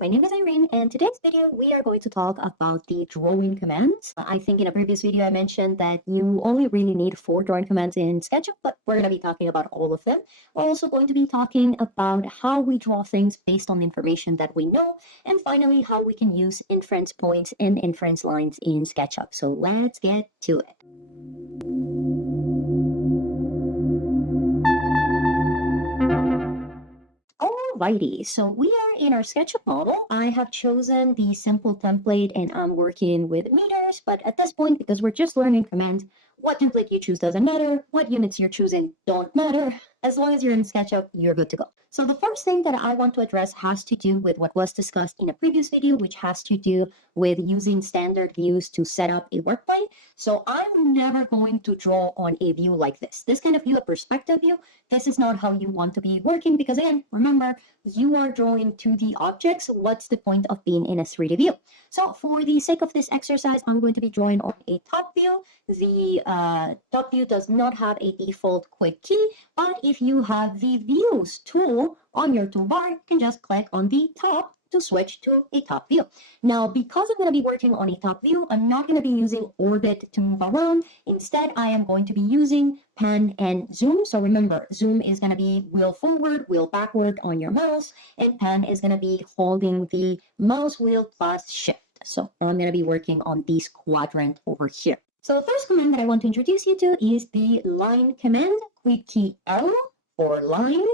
My name is Irene, and today's video we are going to talk about the drawing commands. I think in a previous video I mentioned that you only really need 4 drawing commands in SketchUp, but we're going to be talking about all of them. We're also going to be talking about how we draw things based on the information that we know, and finally how we can use inference points and inference lines in SketchUp. So let's get to it. Alrighty, so we are in our SketchUp model. I have chosen the simple template and I'm working with meters, but at this point, because we're just learning commands, what template you choose doesn't matter, what units you're choosing don't matter. As long as you're in SketchUp, you're good to go. So the first thing that I want to address has to do with what was discussed in a previous video, which has to do with using standard views to set up a workplane. So I'm never going to draw on a view like this. This kind of view, a perspective view, this is not how you want to be working because again, remember, you are drawing 2D objects. What's the point of being in a 3D view? So for the sake of this exercise, I'm going to be drawing on a top view. The top view does not have a default quick key, but if you have the views tool on your toolbar, you can just click on the top to switch to a top view. Now, because I'm going to be working on a top view, I'm not going to be using orbit to move around. Instead, I am going to be using pan and zoom. So remember, zoom is going to be wheel forward, wheel backward on your mouse, and pan is going to be holding the mouse wheel plus shift. So I'm going to be working on this quadrant over here. So the first command that I want to introduce you to is the line command, quick key L for line.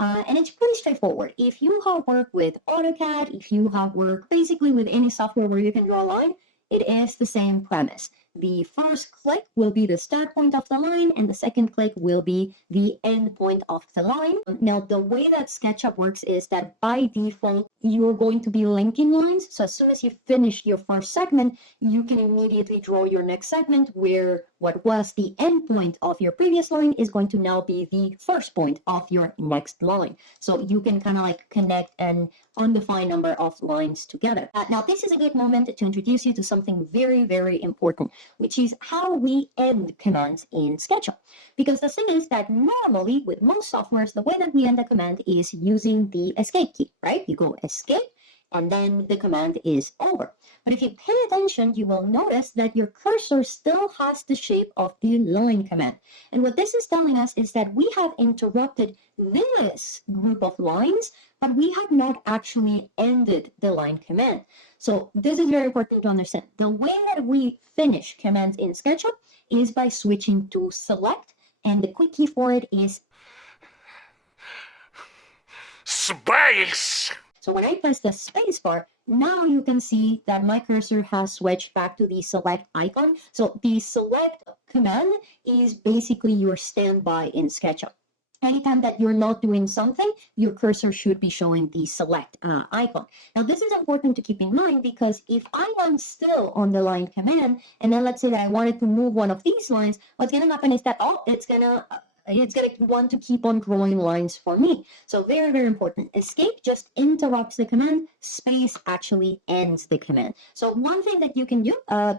And it's pretty straightforward. If you have worked with AutoCAD, if you have worked basically with any software where you can draw a line, it is the same premise. The first click will be the start point of the line, and the second click will be the end point of the line. Now, the way that SketchUp works is that by default, you're going to be linking lines. So as soon as you finish your first segment, you can immediately draw your next segment where what was the end point of your previous line is going to now be the first point of your next line. So you can kind of like connect an undefined number of lines together. Now, this is a good moment to introduce you to something very, very important, which is how we end commands in SketchUp. Because the thing is that normally with most softwares, the way that we end a command is using the escape key, right? You go escape and then the command is over. But if you pay attention, you will notice that your cursor still has the shape of the line command. And what this is telling us is that we have interrupted this group of lines, but we have not actually ended the line command. So this is very important to understand. The way that we finish commands in SketchUp is by switching to select, and the quick key for it is space. So when I press the space bar, now you can see that my cursor has switched back to the select icon. So the select command is basically your standby in SketchUp. Anytime that you're not doing something, your cursor should be showing the select icon. Now, this is important to keep in mind because if I am still on the line command, and then let's say that I wanted to move one of these lines, what's going to happen is that, it's going to want to keep on drawing lines for me. So very, very important. Escape just interrupts the command. Space actually ends the command. So one thing that you can do,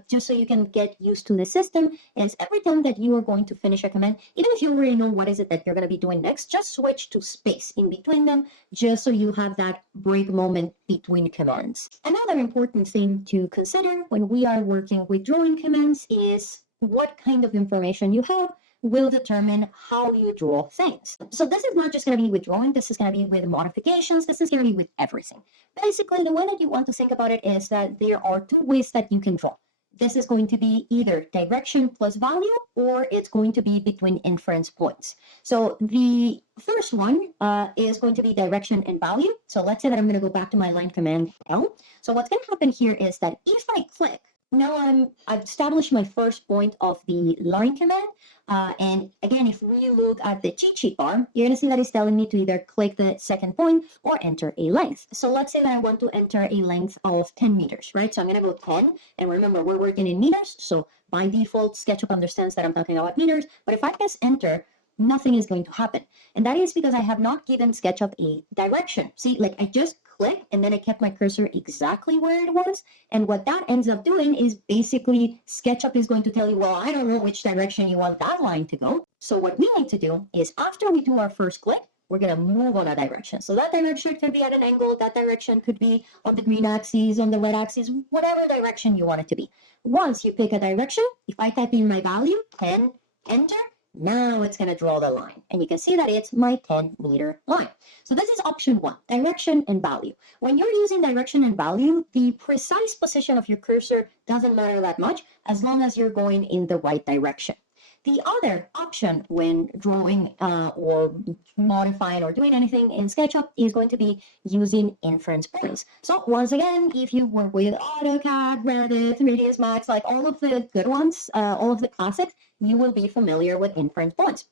just so you can get used to the system, is every time that you are going to finish a command, even if you already know what is it that you're going to be doing next, just switch to space in between them, just so you have that break moment between commands. Another important thing to consider when we are working with drawing commands is what kind of information you have will determine how you draw things. So this is not just going to be with drawing, this is going to be with modifications, this is going to be with everything. Basically, the way that you want to think about it is that there are 2 ways that you can draw. This is going to be either direction plus value, or it's going to be between inference points. So the first one is going to be direction and value. So let's say that I'm going to go back to my line command L. So what's going to happen here is that if I click, now I've established my first point of the line command. And again, if we look at the cheat sheet bar, you're going to see that it's telling me to either click the second point or enter a length. So let's say that I want to enter a length of 10 meters, right? So I'm going to go 10. And remember, we're working in meters. So by default, SketchUp understands that I'm talking about meters. But if I press enter, nothing is going to happen. And that is because I have not given SketchUp a direction. See, like I just click and then I kept my cursor exactly where it was. And what that ends up doing is basically SketchUp is going to tell you, well, I don't know which direction you want that line to go. So what we need to do is after we do our first click, we're going to move on a direction. So that direction could be at an angle, that direction could be on the green axis, on the red axis, whatever direction you want it to be. Once you pick a direction, if I type in my value, 10, enter, now it's going to draw the line. And you can see that it's my 10-meter line. So this is option 1, direction and value. When you're using direction and value, the precise position of your cursor doesn't matter that much as long as you're going in the right direction. The other option when drawing or modifying or doing anything in SketchUp is going to be using inference points. So once again, if you work with AutoCAD, Revit, 3ds Max, like all of the good ones, all of the classics, you will be familiar with inference points.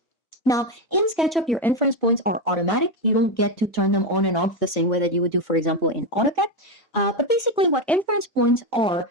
Now, in SketchUp, your inference points are automatic. You don't get to turn them on and off the same way that you would do, for example, in AutoCAD. But basically, what inference points are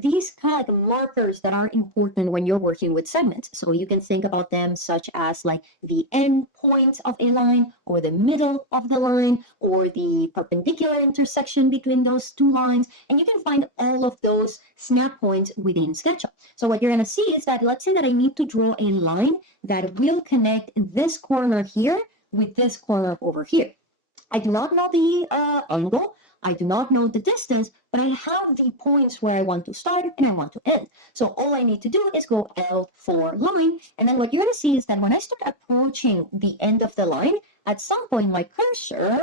these kind of like markers that are important when you're working with segments. So you can think about them such as like the end point of a line, or the middle of the line, or the perpendicular intersection between those two lines. And you can find all of those snap points within SketchUp. So what you're going to see is that, let's say that I need to draw a line that will connect this corner here with this corner over here. I do not know the angle, I do not know the distance, but I have the points where I want to start and I want to end. So all I need to do is go L for line, and then what you're going to see is that when I start approaching the end of the line, at some point my cursor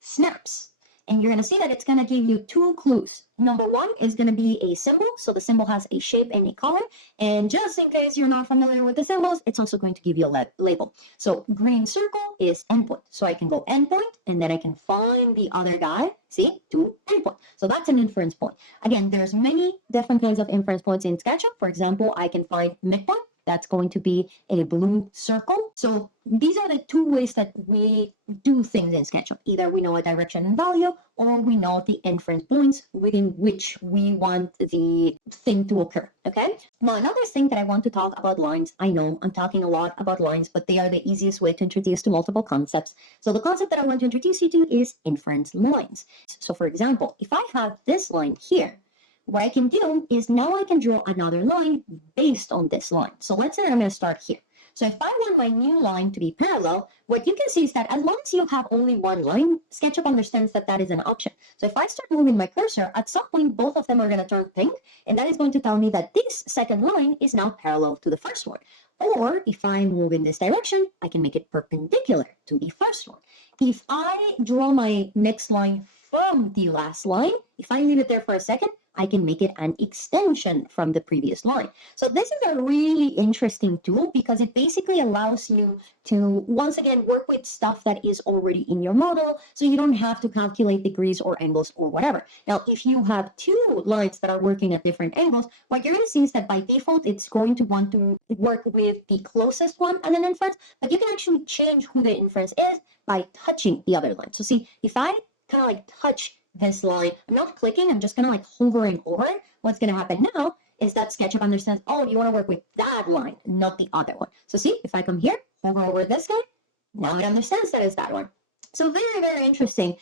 snaps. And you're going to see that it's going to give you 2 clues. Number 1 is going to be a symbol. So the symbol has a shape and a color. And just in case you're not familiar with the symbols, it's also going to give you a label. So green circle is endpoint. So I can go endpoint, and then I can find the other guy, see, to endpoint. So that's an inference point. Again, there's many different kinds of inference points in SketchUp. For example, I can find midpoint. That's going to be a blue circle. So these are the 2 ways that we do things in SketchUp. Either we know a direction and value, or we know the inference points within which we want the thing to occur, okay? Now, another thing that I want to talk about lines, I know I'm talking a lot about lines, but they are the easiest way to introduce to multiple concepts. So the concept that I want to introduce you to is inference lines. So for example, if I have this line here, what I can do is now I can draw another line based on this line. So let's say I'm going to start here. So if I want my new line to be parallel, what you can see is that as long as you have only one line, SketchUp understands that that is an option. So if I start moving my cursor, at some point, both of them are going to turn pink, and that is going to tell me that this second line is now parallel to the first one. Or if I move in this direction, I can make it perpendicular to the first one. If I draw my next line from the last line, if I leave it there for a second, I can make it an extension from the previous line. So this is a really interesting tool because it basically allows you to, once again, work with stuff that is already in your model, so you don't have to calculate degrees or angles or whatever. Now, if you have 2 lines that are working at different angles, what you're going to see is that by default, it's going to want to work with the closest one as an inference, but you can actually change who the inference is by touching the other line. So see, if I kind of like touch this line, I'm not clicking, I'm just kind of like hovering over it. What's going to happen now is that SketchUp understands, oh, you want to work with that line, not the other one. So see, if I come here, hover over this guy, now it understands that it's that one. So very, very interesting.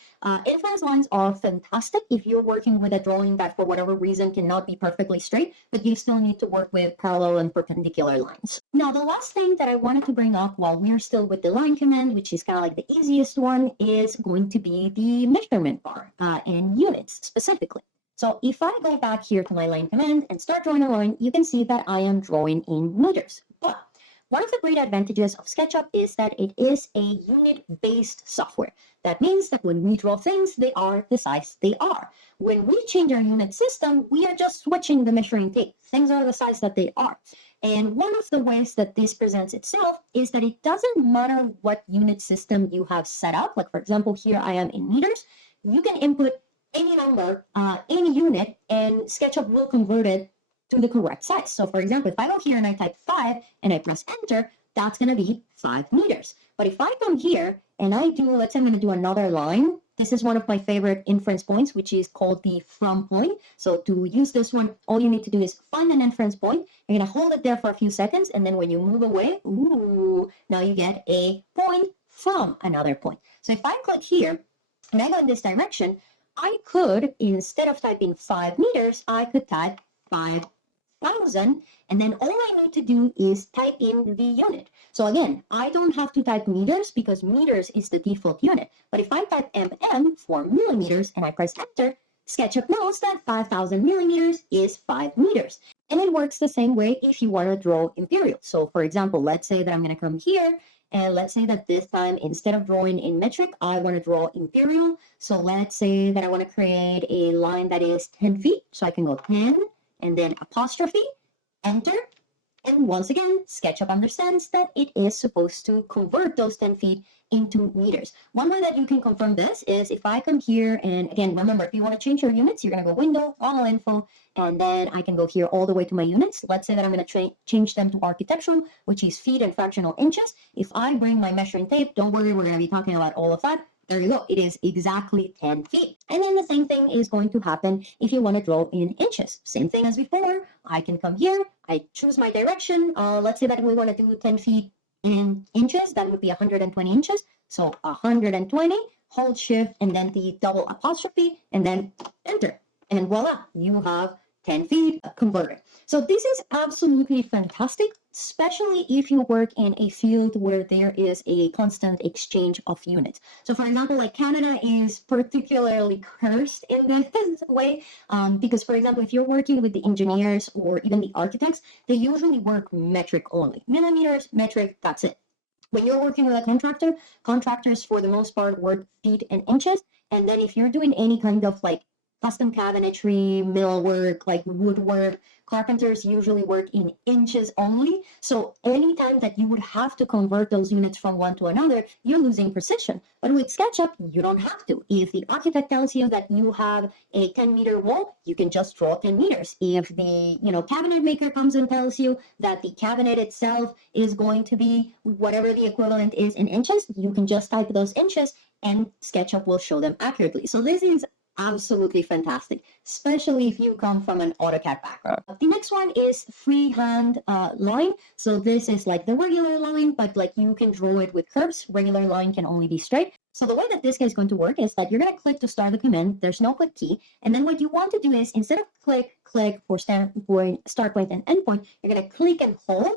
Inference lines are fantastic if you're working with a drawing that for whatever reason cannot be perfectly straight, but you still need to work with parallel and perpendicular lines. Now, the last thing that I wanted to bring up while we're still with the line command, which is kind of like the easiest one, is going to be the measurement bar and units specifically. So if I go back here to my line command and start drawing a line, you can see that I am drawing in meters. But one of the great advantages of SketchUp is that it is a unit-based software. That means that when we draw things, they are the size they are. When we change our unit system, we are just switching the measuring tape. Things are the size that they are. And one of the ways that this presents itself is that it doesn't matter what unit system you have set up. Like, for example, here I am in meters. You can input any number, any unit, and SketchUp will convert it to the correct size. So for example, if I go here and I type 5 and I press enter, that's going to be 5 meters. But if I come here and I do, let's say I'm going to do another line. This is one of my favorite inference points, which is called the from point. So to use this one, all you need to do is find an inference point. You're going to hold it there for a few seconds. And then when you move away, ooh, now you get a point from another point. So if I click here and I go in this direction, I could, instead of typing 5 meters, I could type 5,000, And then all I need to do is type in the unit. So again, I don't have to type meters because meters is the default unit. But if I type mm for millimeters and I press enter, SketchUp knows that 5,000 millimeters is 5 meters. And it works the same way if you want to draw imperial. So for example, let's say that I'm going to come here and let's say that this time, instead of drawing in metric, I want to draw imperial. So let's say that I want to create a line that is 10 feet. So I can go 10 and then apostrophe, enter. And once again, SketchUp understands that it is supposed to convert those 10 feet into meters. One way that you can confirm this is if I come here, and again, remember, if you want to change your units, you're going to go Window, Model Info, and then I can go here all the way to my units. Let's say that I'm going to change them to architectural, which is feet and fractional inches. If I bring my measuring tape, don't worry, we're going to be talking about all of that. There you go. It is exactly 10 feet. And then the same thing is going to happen if you want to draw in inches. Same thing as before. I can come here. I choose my direction. Let's say that we want to do 10 feet in inches. That would be 120 inches. So 120, hold shift, and then the double apostrophe, and then enter. And voila, you have 10 feet converted. So this is absolutely fantastic, especially if you work in a field where there is a constant exchange of units. So for example, like Canada is particularly cursed in this way because, for example, if you're working with the engineers or even the architects, they usually work metric only. Millimeters, metric, that's it. When you're working with a contractor, contractors for the most part work feet and inches. And then if you're doing any kind of like custom cabinetry, millwork, like woodwork, carpenters usually work in inches only. So anytime that you would have to convert those units from one to another, you're losing precision. But with SketchUp, you don't have to. If the architect tells you that you have a 10-meter wall, you can just draw 10 meters. If the cabinet maker comes and tells you that the cabinet itself is going to be whatever the equivalent is in inches, you can just type those inches and SketchUp will show them accurately. So this is absolutely fantastic, especially if you come from an AutoCAD background. The next one is freehand line. So this is like the regular line, but like you can draw it with curves. Regular line can only be straight. So the way that this is going to work is that you're going to click to start the command. There's no click key. And then what you want to do is instead of click for start point and end point, you're going to click and hold,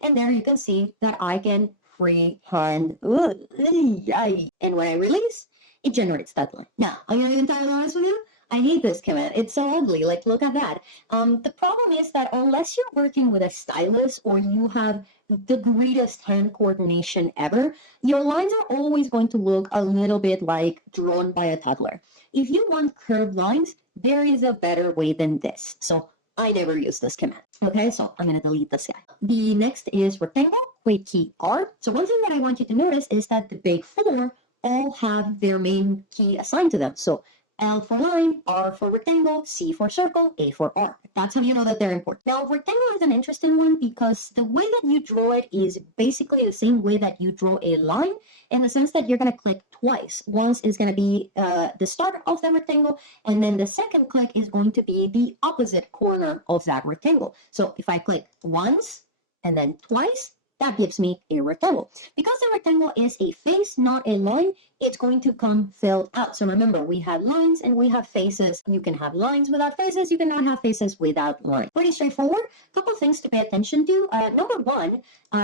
and there you can see that I can freehand. And when I release, it generates that line. Now, I'm going to be entirely honest with you. I hate this command. It's so ugly. Like, look at that. The problem is that unless you're working with a stylus or you have the greatest hand coordination ever, your lines are always going to look a little bit like drawn by a toddler. If you want curved lines, there is a better way than this. So I never use this command. Okay, so I'm going to delete this guy. The next is rectangle. Wait, key R. So one thing that I want you to notice is that the big four all have their main key assigned to them. So L for line, R for rectangle, C for circle, A for R. That's how you know that they're important. Now, rectangle is an interesting one because the way that you draw it is basically the same way that you draw a line in the sense that you're going to click twice. Once is going to be the start of the rectangle, and then the second click is going to be the opposite corner of that rectangle. So if I click once and then twice, that gives me a rectangle. Because the rectangle is a face, not a line, it's going to come filled out. So remember, we have lines and we have faces. You can have lines without faces. You cannot have faces without lines. Pretty straightforward. Couple things to pay attention to. Number one,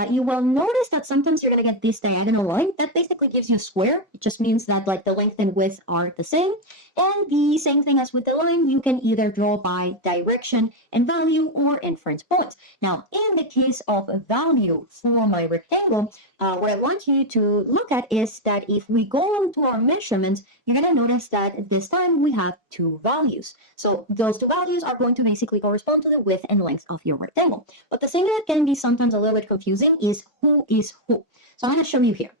you will notice that sometimes you're going to get this diagonal line. That basically gives you a square. It just means that like the length and width are the same. And the same thing as with the line, you can either draw by direction and value or inference points. Now, in the case of a value for my rectangle, what I want you to look at is that if we go into our measurements, you're going to notice that this time we have two values. So those two values are going to basically correspond to the width and length of your rectangle. But the thing that can be sometimes a little bit confusing is who is who. So I'm going to show you here.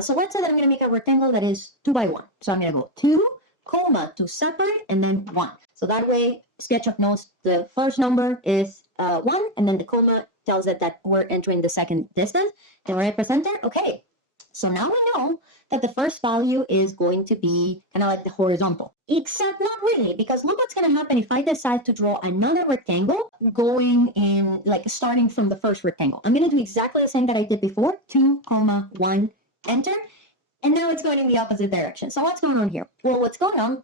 So let's say that I'm going to make a rectangle that is 2 by 1. So I'm going to go 2, comma, to separate, and then 1. So that way, SketchUp knows the first number is 1, and then the comma tells it that we're entering the second distance. Then when I press enter, okay. So now we know that the first value is going to be kind of like the horizontal. Except not really, because look what's going to happen if I decide to draw another rectangle going in, like starting from the first rectangle. I'm going to do exactly the same that I did before, 2, 1, enter. And now it's going in the opposite direction. So what's going on here? Well, what's going on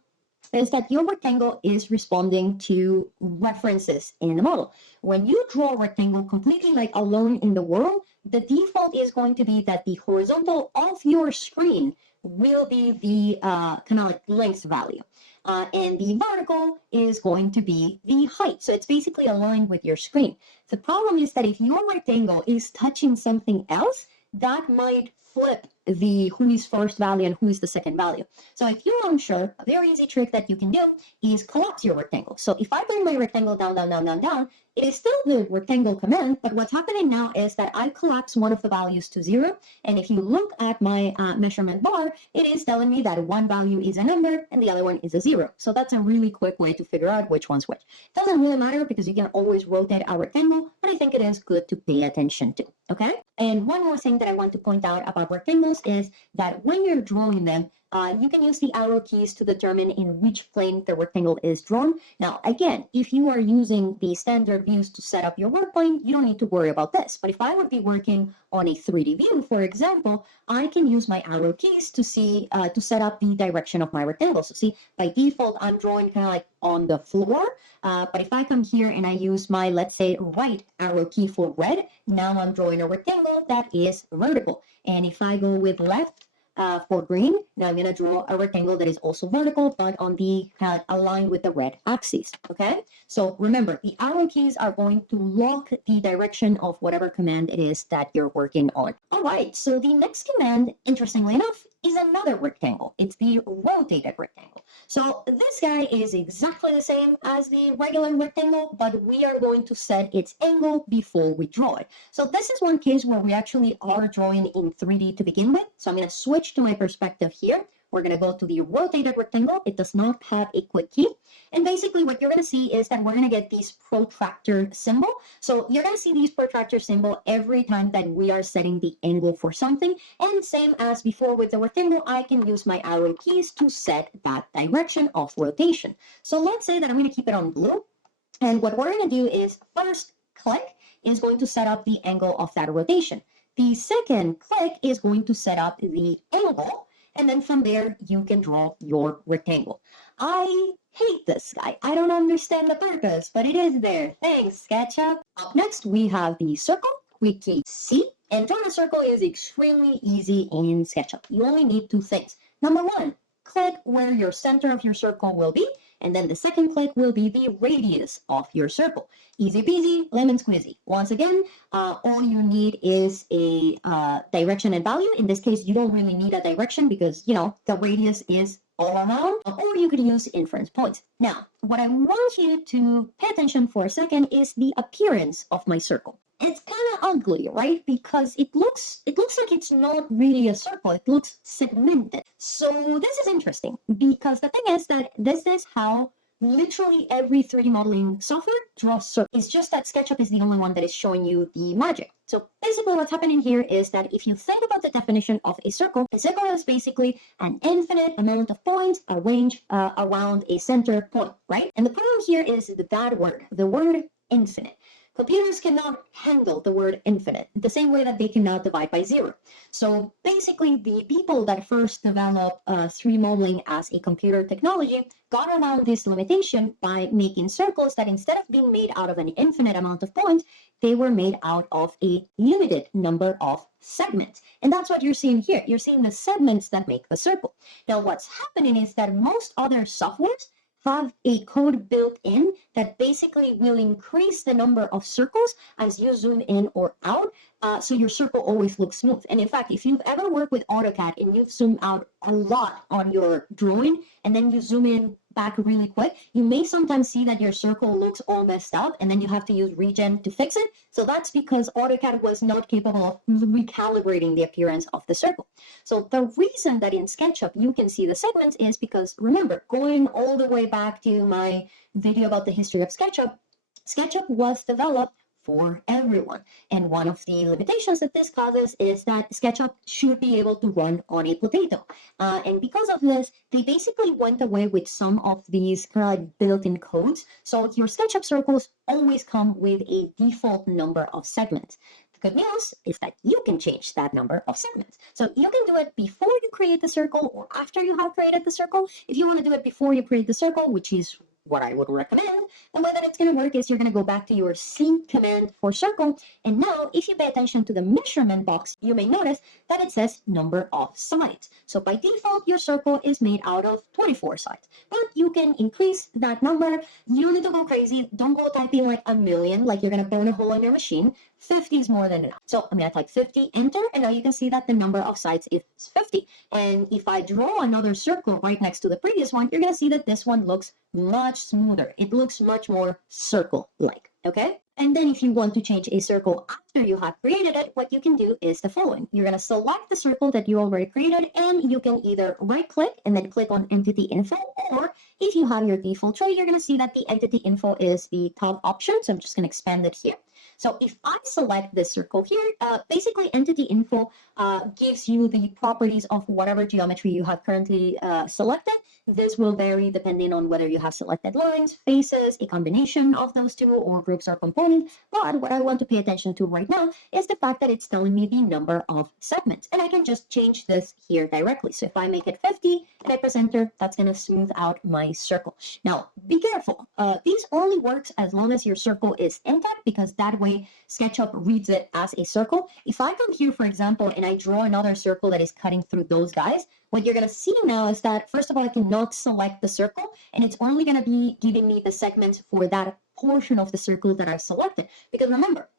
is that your rectangle is responding to references in the model. When you draw a rectangle completely like alone in the world, the default is going to be that the horizontal of your screen will be the kind of like length value. And the vertical is going to be the height. So it's basically aligned with your screen. The problem is that if your rectangle is touching something else, that might flip the who is first value and who is the second value. So if you're unsure, a very easy trick that you can do is collapse your rectangle. So if I bring my rectangle down, down, down, down, down, it is still the rectangle command, but what's happening now is that I collapse one of the values to 0. And if you look at my measurement bar, it is telling me that one value is a number and the other one is a 0. So that's a really quick way to figure out which one's which. It doesn't really matter because you can always rotate a rectangle, but I think it is good to pay attention to, okay? And one more thing that I want to point out about rectangles is that when you're drawing them, you can use the arrow keys to determine in which plane the rectangle is drawn. Now, again, if you are using the standard views to set up your work plane, you don't need to worry about this. But if I would be working on a 3D view, for example, I can use my arrow keys to see to set up the direction of my rectangle. So see, by default, I'm drawing kind of like on the floor. But if I come here and I use my, let's say, right arrow key for red, now I'm drawing a rectangle that is vertical. And if I go with left, for green, now I'm going to draw a rectangle that is also vertical, but on the aligned with the red axis, okay? So remember, the arrow keys are going to lock the direction of whatever command it is that you're working on. All right, so the next command, interestingly enough, is another rectangle. It's the rotated rectangle. So this guy is exactly the same as the regular rectangle, but we are going to set its angle before we draw it. So this is one case where we actually are drawing in 3D to begin with. So I'm going to switch to my perspective here. We're going to go to the rotated rectangle. It does not have a quick key. And basically what you're going to see is that we're going to get this protractor symbol. So you're going to see these protractor symbol every time that we are setting the angle for something. And same as before with the rectangle, I can use my arrow keys to set that direction of rotation. So let's say that I'm going to keep it on blue. And what we're going to do is first click is going to set up the angle of that rotation. The second click is going to set up the angle. And then from there, you can draw your rectangle. I hate this guy. I don't understand the purpose, but it is there. Thanks, SketchUp. Up next, we have the circle, quick key C. And drawing a circle is extremely easy in SketchUp. You only need two things. Number one, click where your center of your circle will be. And then the second click will be the radius of your circle. Easy peasy, lemon squeezy. Once again, all you need is a direction and value. In this case, you don't really need a direction because, you know, the radius is all around, or you could use inference points. Now, what I want you to pay attention for a second is the appearance of my circle. It's kind of ugly, right? Because it looks like it's not really a circle. It looks segmented. So this is interesting because the thing is that this is how literally every 3D modeling software draws circles. It's just that SketchUp is the only one that is showing you the magic. So basically what's happening here is that if you think about the definition of a circle is basically an infinite amount of points arranged around a center point, right? And the problem here is the bad word, the word infinite. Computers cannot handle the word infinite the same way that they cannot divide by 0. So basically, the people that first developed 3D modeling as a computer technology got around this limitation by making circles that instead of being made out of an infinite amount of points, they were made out of a limited number of segments. And that's what you're seeing here. You're seeing the segments that make the circle. Now, what's happening is that most other softwares have a code built in that basically will increase the number of circles as you zoom in or out, so your circle always looks smooth. And in fact, if you've ever worked with AutoCAD and you've zoomed out a lot on your drawing and then you zoom in back really quick, you may sometimes see that your circle looks all messed up and then you have to use regen to fix it. So that's because AutoCAD was not capable of recalibrating the appearance of the circle. So the reason that in SketchUp you can see the segments is because, remember, going all the way back to my video about the history of SketchUp, SketchUp was developed for everyone. And one of the limitations that this causes is that SketchUp should be able to run on a potato. And because of this, they basically went away with some of these kind of built-in codes. So your SketchUp circles always come with a default number of segments. Good news is that you can change that number of segments. So you can do it before you create the circle or after you have created the circle. If you want to do it before you create the circle, which is what I would recommend, the way that it's going to work is you're going to go back to your sync command for circle. And now, if you pay attention to the measurement box, you may notice that it says number of sides. So by default, your circle is made out of 24 sides. But you can increase that number. You don't need to go crazy. Don't go typing like a million, like you're going to burn a hole in your machine. 50 is more than enough. So I'm going to type 50, enter, and now you can see that the number of sides is 50. And if I draw another circle right next to the previous one, you're going to see that this one looks much smoother. It looks much more circle-like, okay? And then if you want to change a circle after you have created it, what you can do is the following. You're going to select the circle that you already created, and you can either right-click and then click on Entity Info, or if you have your default tray, you're going to see that the Entity Info is the top option. So I'm just going to expand it here. So if I select this circle here, basically Entity Info gives you the properties of whatever geometry you have currently selected. This will vary depending on whether you have selected lines, faces, a combination of those two, or groups or components. But what I want to pay attention to right now is the fact that it's telling me the number of segments. And I can just change this here directly. So if I make it 50 and I press enter, that's going to smooth out my circle. Now, be careful. This only works as long as your circle is intact, because that way SketchUp reads it as a circle. If I come here, for example, and I draw another circle that is cutting through those guys, what you're going to see now is that, first of all, I cannot select the circle, and it's only going to be giving me the segments for that portion of the circle that I selected. Because remember,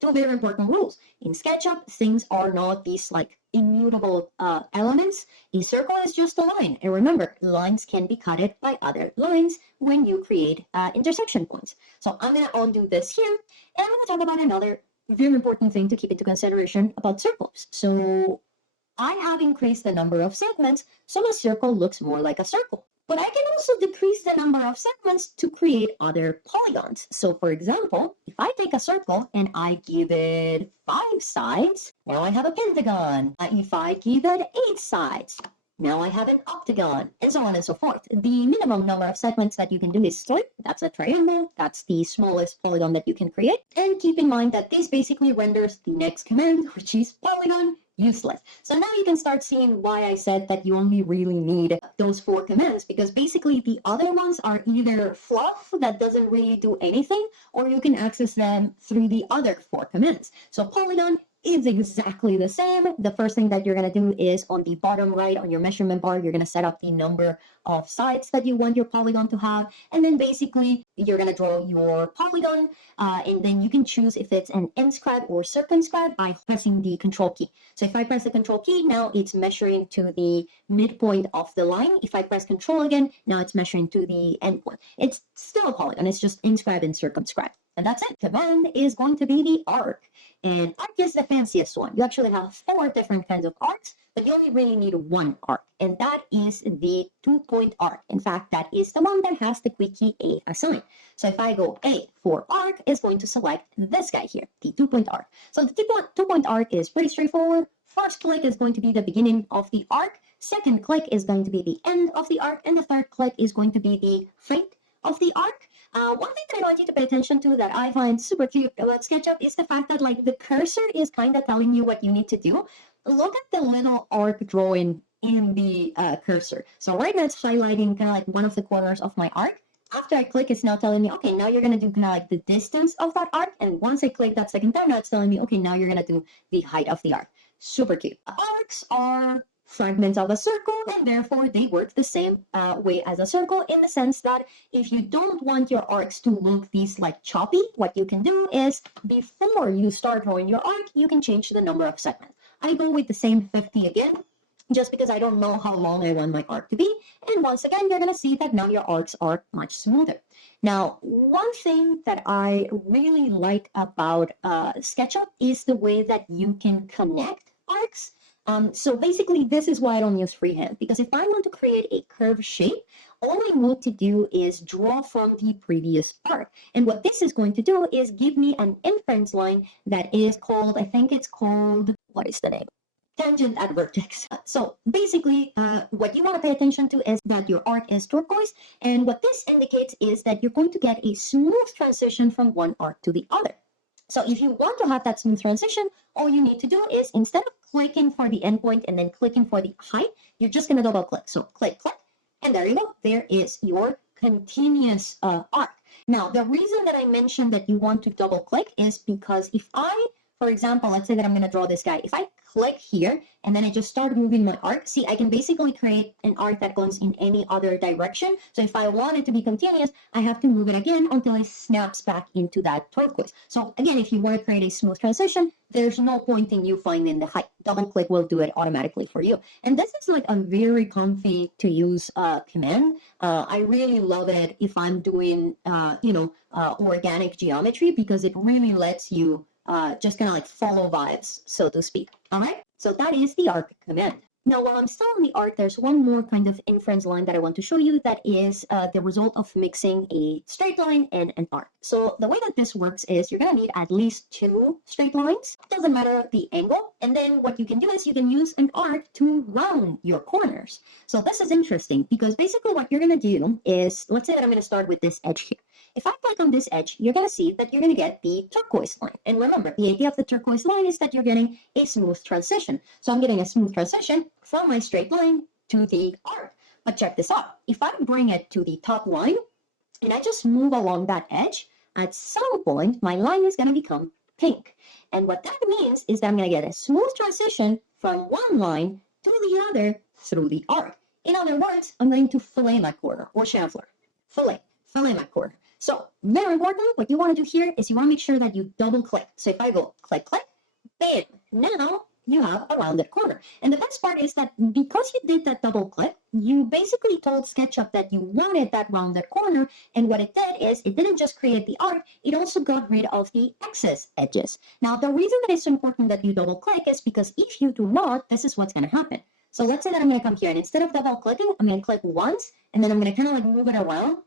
two very important rules. In SketchUp, things are not these like immutable elements. A circle is just a line. And remember, lines can be cutted by other lines when you create intersection points. So I'm going to undo this here, and I'm going to talk about another very important thing to keep into consideration about circles. So I have increased the number of segments, so my circle looks more like a circle. But I can also decrease the number of segments to create other polygons. So for example, if I take a circle and I give it 5 sides, now I have a pentagon. If I give it 8 sides, now I have an octagon, and so on and so forth. The minimum number of segments that you can do is 3. That's a triangle. That's the smallest polygon that you can create. And keep in mind that this basically renders the next command, which is polygon useless. So now you can start seeing why I said that you only really need those 4 commands, because basically the other ones are either fluff that doesn't really do anything, or you can access them through the other 4 commands. So polygon is exactly the same. The first thing that you're going to do is on the bottom right on your measurement bar, you're going to set up the number of sides that you want your polygon to have. And then basically you're going to draw your polygon, and then you can choose if it's an inscribe or circumscribe by pressing the control key. So if I press the control key, now it's measuring to the midpoint of the line. If I press control again, now it's measuring to the endpoint. It's still a polygon. It's just inscribe and circumscribe. And that's it. Command is going to be the arc. And arc is the fanciest one. You actually have 4 different kinds of arcs, but you only really need 1 arc. And that is the 2-point arc. In fact, that is the one that has the quick key A assigned. So if I go A for arc, is going to select this guy here, the 2-point arc. So the 2-point arc is pretty straightforward. First click is going to be the beginning of the arc. Second click is going to be the end of the arc. And the third click is going to be the height of the arc. One thing that I want you to pay attention to that I find super cute about SketchUp is the fact that like the cursor is kind of telling you what you need to do. Look at the little arc drawing in the cursor. So right now it's highlighting kind of like one of the corners of my arc. After I click, it's now telling me, okay, now you're going to do kind of like the distance of that arc. And once I click that second time, now it's telling me, okay, now you're going to do the height of the arc. Super cute. Arcs are fragments of a circle, and therefore they work the same way as a circle, in the sense that if you don't want your arcs to look these like choppy, what you can do is before you start drawing your arc, you can change the number of segments. I go with the same 50 again, just because I don't know how long I want my arc to be. And once again, you're going to see that now your arcs are much smoother. Now, one thing that I really like about SketchUp is the way that you can connect arcs. So basically, this is why I don't use freehand, because if I want to create a curved shape, all I need to do is draw from the previous arc. And what this is going to do is give me an inference line that is called, I think it's called, what is the name? Tangent at vertex. So basically, what you want to pay attention to is that your arc is turquoise. And what this indicates is that you're going to get a smooth transition from one arc to the other. So if you want to have that smooth transition, all you need to do is instead of clicking for the endpoint and then clicking for the height, you're just going to double click. So click, click, and there you go. There is your continuous arc. Now, the reason that I mentioned that you want to double click is because if I, for example, let's say that I'm going to draw this guy. If I click here and then I just start moving my arc, see, I can basically create an arc that goes in any other direction. So if I want it to be continuous, I have to move it again until it snaps back into that turquoise. So again, if you want to create a smooth transition, there's no point in you finding the height. Double click will do it automatically for you. And this is like a very comfy to use command. I really love it if I'm doing, organic geometry, because it really lets you just kind of like follow vibes, so to speak. All right, so that is the arc command. Now, while I'm still on the arc, there's one more kind of inference line that I want to show you that is the result of mixing a straight line and an arc. So the way that this works is you're going to need at least 2 straight lines. It doesn't matter the angle. And then what you can do is you can use an arc to round your corners. So this is interesting because basically what you're going to do is, let's say that I'm going to start with this edge here. If I click on this edge, you're going to see that you're going to get the turquoise line. And remember, the idea of the turquoise line is that you're getting a smooth transition. So I'm getting a smooth transition from my straight line to the arc. But check this out. If I bring it to the top line and I just move along that edge, at some point, my line is going to become pink. And what that means is that I'm going to get a smooth transition from one line to the other through the arc. In other words, I'm going to fillet my corner, or chamfer. Fillet my corner. So very important, what you want to do here is you want to make sure that you double click. So if I go click, click, bam, now you have a rounded corner. And the best part is that because you did that double click, you basically told SketchUp that you wanted that rounded corner. And what it did is it didn't just create the arc, it also got rid of the excess edges. Now, the reason that it's so important that you double click is because if you do not, this is what's going to happen. So let's say that I'm going to come here and instead of double clicking, I'm going to click once and then I'm going to kind of like move it around.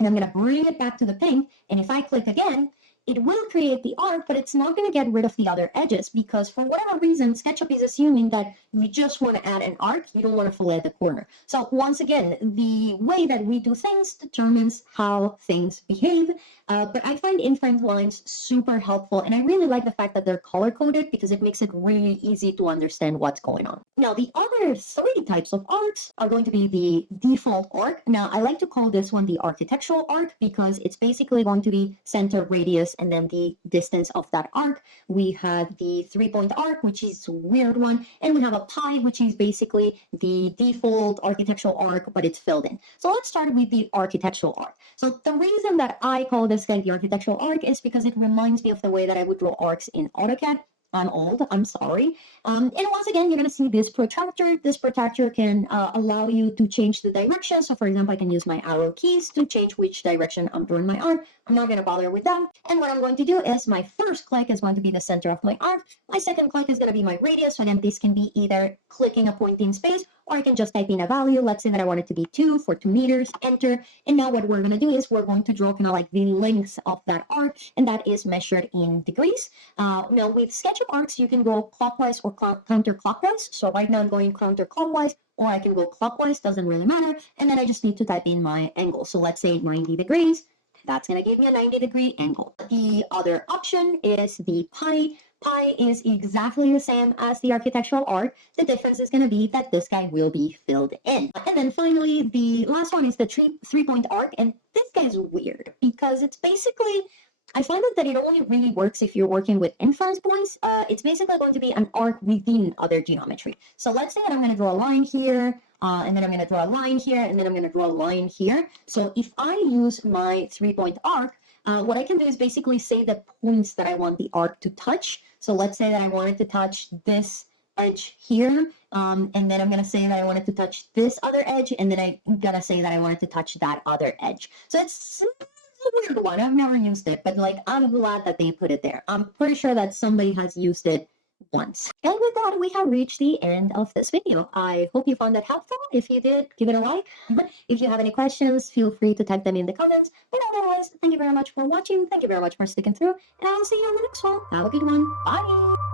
And I'm going to bring it back to the pink. And if I click again, it will create the arc, but it's not going to get rid of the other edges because for whatever reason, SketchUp is assuming that you just want to add an arc. You don't want to fillet the corner. So once again, the way that we do things determines how things behave. But I find inference lines super helpful. And I really like the fact that they're color-coded because it makes it really easy to understand what's going on. Now, the other 3 types of arcs are going to be the default arc. Now, I like to call this one the architectural arc because it's basically going to be center, radius, and then the distance of that arc. We have the 3-point arc, which is a weird one, and we have a pi, which is basically the default architectural arc, but it's filled in. So let's start with the architectural arc. So the reason that I call this guy the architectural arc is because it reminds me of the way that I would draw arcs in AutoCAD. I'm old, I'm sorry. And once again, you're going to see this protractor. This protractor can allow you to change the direction. So for example, I can use my arrow keys to change which direction I'm drawing my arc. I'm not going to bother with that. And what I'm going to do is my first click is going to be the center of my arc. My second click is going to be my radius. So again, this can be either clicking a point in space, or I can just type in a value. Let's say that I want it to be 2 for 2 meters, enter. And now what we're going to do is we're going to draw kind of like the length of that arc, and that is measured in degrees. Now with SketchUp arcs, you can go clockwise or counterclockwise. So right now I'm going counterclockwise, or I can go clockwise, doesn't really matter. And then I just need to type in my angle. So let's say 90 degrees. That's going to give me a 90-degree angle. The other option is the pi. Pi is exactly the same as the architectural arc. The difference is going to be that this guy will be filled in. And then finally, the last one is the 3-point arc. And this guy is weird because it's basically, I find that it only really works if you're working with inference points. It's basically going to be an arc within other geometry. So let's say that I'm going to draw a line here, and then I'm going to draw a line here, and then I'm going to draw a line here. So if I use my 3-point arc, what I can do is basically say the points that I want the arc to touch. So let's say that I wanted to touch this edge here, and then I'm going to say that I wanted to touch this other edge, and then I'm going to say that I wanted to touch that other edge. So it's a weird one. I've never used it, but like I'm glad that they put it there. I'm pretty sure that somebody has used it once. And with that, we have reached the end of this video. I hope you found that helpful. If you did, give it a like. If you have any questions, feel free to type them in the comments. But otherwise, thank you very much for watching. Thank you very much for sticking through. And I'll see you on the next one. Have a good one. Bye.